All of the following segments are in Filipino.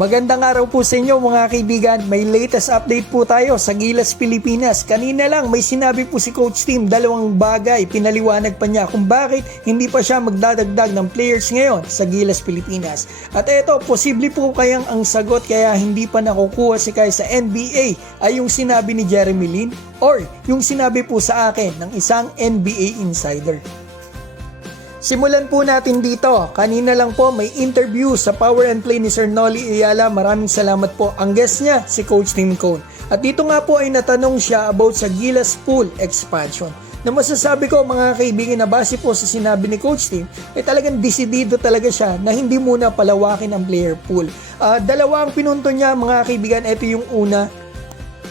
Magandang araw po sa inyo mga kaibigan. May latest update po tayo sa Gilas Pilipinas. Kanina lang may sinabi po si Coach Tim, dalawang bagay. Pinaliwanag pa niya kung bakit hindi pa siya magdadagdag ng players ngayon sa Gilas Pilipinas. At eto, posible po kayang ang sagot kaya hindi pa nakukuha si Kai sa NBA ay yung sinabi ni Jeremy Lin or yung sinabi po sa akin ng isang NBA insider. Simulan po natin dito. Kanina lang po may interview sa Power and Play ni Sir Nolly Ayala. Maraming salamat po. Ang guest niya si Coach Tim Cone. At dito nga po ay natanong siya about sa Gilas Pool expansion. Na masasabi ko mga kaibigan na base po sa sinabi ni Coach Tim ay talagang desidido talaga siya na hindi muna palawakin ang player pool. Dalawa ang pinunto niya mga kaibigan. Ito yung una.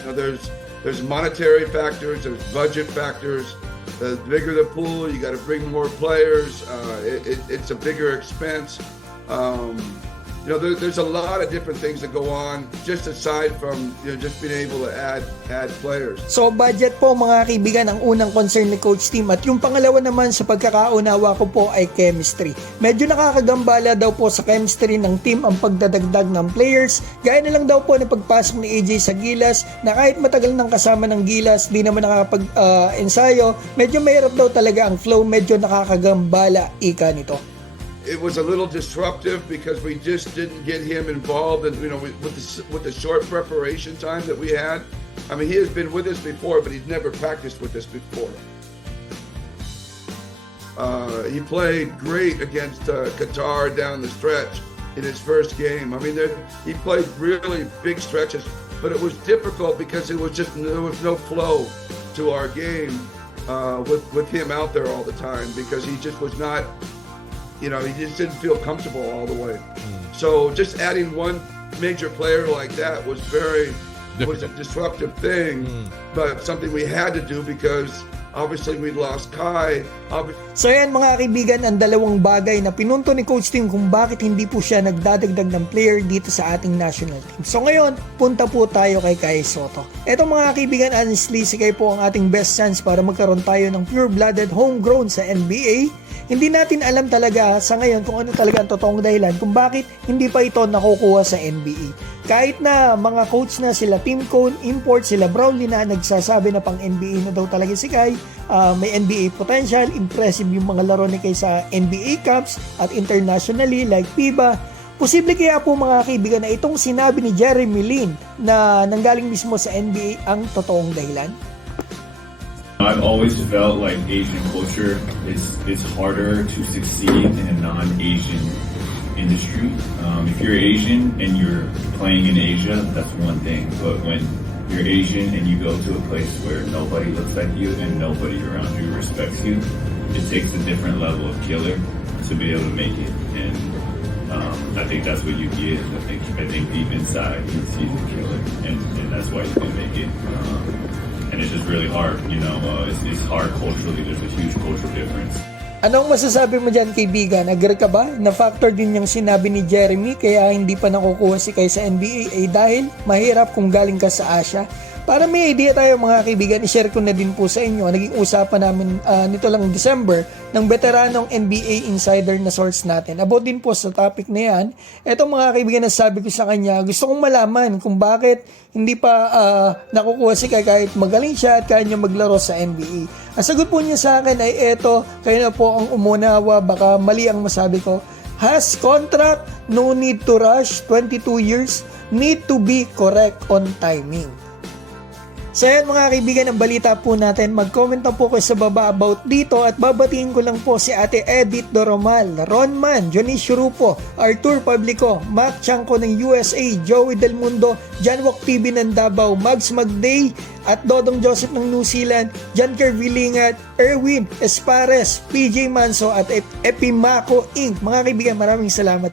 There's monetary factors, there's budget factors. The bigger the pool, you got to bring more players. It's a bigger expense. There's a lot of different things that go on just aside from just being able to add players. So budget po mga kaibigan ang unang concern ni Coach Tim at yung pangalawa naman sa pagkakaunawa ko po ay chemistry. Medyo nakakagambala daw po sa chemistry ng team ang pagdadagdag ng players. Gaya na lang daw po na pagpasok ni AJ sa Gilas na kahit matagal nang kasama ng Gilas, di naman nakakapag-ensayo. Medyo mahirap daw talaga ang flow, medyo nakakagambala ika nito. It was a little disruptive because we just didn't get him involved, and with the short preparation time that we had. I mean, he has been with us before, but he's never practiced with us before. He played great against Qatar down the stretch in his first game. I mean, he played really big stretches, but it was difficult because there was no flow to our game with him out there all the time because he just was not. He just didn't feel comfortable all the way. So just adding one major player like that was a disruptive thing, but something we had to do because obviously we lost Kai. So yan mga kaibigan, ang dalawang bagay na pinunto ni Coach Tim kung bakit hindi po siya nagdadagdag ng player dito sa ating national team. So ngayon, punta po tayo kay Kai Sotto. Eto mga kaibigan, honestly, si Kai po ang ating best chance para magkaroon tayo ng pure-blooded homegrown sa NBA. Hindi natin alam talaga sa ngayon kung ano talaga ang totoong dahilan kung bakit hindi pa ito nakukuha sa NBA. Kahit na mga coach na sila Tim Cone, import sila Brownlee na nagsasabi na pang NBA na daw talaga si Kai, may NBA potential, impressive yung mga laro ni Kai sa NBA camps at internationally like FIBA. Posible kaya po mga kaibigan na itong sinabi ni Jeremy Lin na nanggaling mismo sa NBA ang totoong dahilan? I've always felt like Asian culture is harder to succeed in a non-Asian industry. If you're Asian and you're playing in Asia, that's one thing. But when you're Asian and you go to a place where nobody looks like you and nobody around you respects you, it takes a different level of killer to be able to make it. And I think that's what you get. I think deep inside he's a killer, and that's why you can make it. And it's just really hard, it's hard culturally. There's a huge cultural difference. Anong masasabi mo dyan kaibigan? Agree ka ba na factor din yung sinabi ni Jeremy kaya hindi pa nakukuha si Kai sa NBA ay dahil mahirap kung galing ka sa Asia? Para may idea tayo mga kaibigan, i-share ko na din po sa inyo. Naging usapan namin nito lang December ng veteranong NBA insider na source natin. About din po sa topic na yan. Etong mga kaibigan na sabi ko sa kanya, gusto kong malaman kung bakit hindi pa nakukuha si Kai kahit magaling siya at kaya niya maglaro sa NBA. Ang sagot po niya sa akin ay eto, kayo na po ang umunawa, baka mali ang masabi ko. Has contract, no need to rush, 22 years, need to be correct on timing. So yan mga kaibigan, ang balita po natin, mag-comment na po kayo sa baba about dito at babatiin ko lang po si Ate Edith Doromal, Ron Man, Jonice Rupo, Arthur Pablico, Mac Chanco ng USA, Joey Del Mundo, John Wok TV ng Davao, Mags Magday at Dodong Joseph ng New Zealand, John Kervilingat, Erwin Espares, PJ Manso at Epimaco Inc. Mga kaibigan, maraming salamat.